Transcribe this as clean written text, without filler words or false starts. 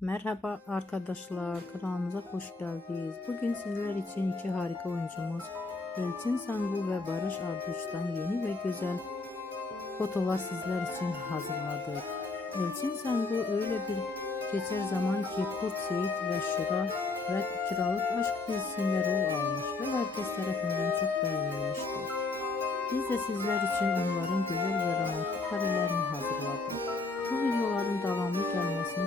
Merhaba arkadaşlar, kanalımıza hoş geldiniz. Bugün sizler için iki harika oyuncumuz Elçin Sangu ve Barış Arduç'tan yeni ve güzel fotolar sizler için hazırladık. Elçin Sangu öyle bir geçer zaman ki Kurt Seyit ve Şura ve Kiralık Aşk dizisinde rol almış ve herkes tarafından çok beğenilmişti. Biz de sizler için onların güzel ve romantik karelerini hazırladık. Bu videoların devamlı gelmesini